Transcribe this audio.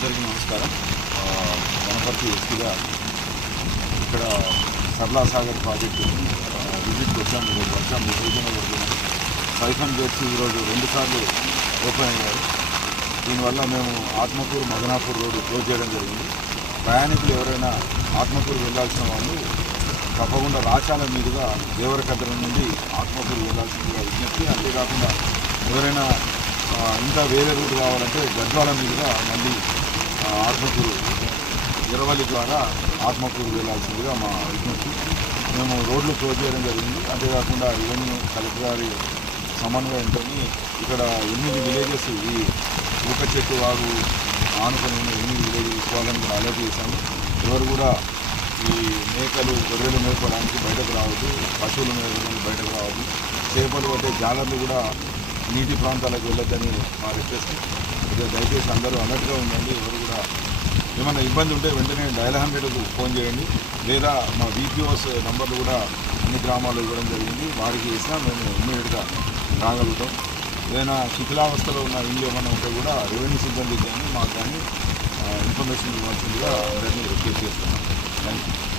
అందరికీ నమస్కారం. ఆ, వనపర్తి ఎస్పీగా ఇక్కడ సర్లా సాగర్ ప్రాజెక్టు ఆ, విజిట్కి వచ్చాము ఈరోజు వర్షం విజయనగరం పడుతుంది సైఫన్ గేట్స్ ఈరోజు రెండు సార్లు ఓపెన్ అయ్యారు దీనివల్ల మేము ఆత్మకూరు మదనాపూర్ రోడ్డు క్లోజ్ చేయడం జరిగింది. ప్రయాణికులు ఎవరైనా ఆత్మకూరు వెళ్ళాల్సిన వాళ్ళు తప్పకుండా రాచాల మీదుగా దేవరకద్ర నుండి ఆత్మకూరు వెళ్ళాల్సిందిగా విజ్ఞప్తి. అంతేకాకుండా ఎవరైనా ఇంకా వేరే రూట్ కావాలంటే గద్వాల మీదుగా మళ్ళీ ఆత్మకూరు ఇరవై ద్వారా ఆత్మకూరు వెళ్ళాల్సిందిగా మా విజ్ఞప్తి. మేము రోడ్లు క్లోజ్ చేయడం జరిగింది. అంతేకాకుండా రెవెన్యూ కలెక్టర్ గారి సమన్వయంతో ఇక్కడ ఎనిమిది విలేజెస్ ఈ ఊక చెట్టు వారు ఆనుకొని ఎనిమిది విలేజెస్ వాళ్ళని కూడా అలర్ట్ చేశాము. ఎవరు కూడా ఈ మేకలు గొర్రెలు మేపడానికి బయటకు రావద్దు పశువులు మేపడానికి బయటకు రావద్దు. చేపలు పట్టే జాలర్లు కూడా నీటి ప్రాంతాలకు వెళ్ళొద్దని మా రిక్వెస్ట్ దయచేసి అందరూ అలర్ట్గా ఉండండి. ఎవరు కూడా ఏమైనా ఇబ్బంది ఉంటే వెంటనే డయల్ హండ్రెడ్కు ఫోన్ చేయండి. లేదా మా వీపీఓస్ నంబర్లు కూడా అన్ని గ్రామాల్లో ఇవ్వడం జరిగింది. వారికి ఇచ్చినా మేము ఇమ్మీడియట్గా రాగలుగుతాం. ఏదైనా శిథిలావస్థలో ఉన్న ఇల్లు ఏమైనా ఉంటే కూడా రెవెన్యూ సిబ్బంది కానీ మాకు కానీ ఇన్ఫర్మేషన్ ఇవ్వాల్సిందిగా అందరినీ రిక్వెస్ట్ చేస్తున్నాం. Thank you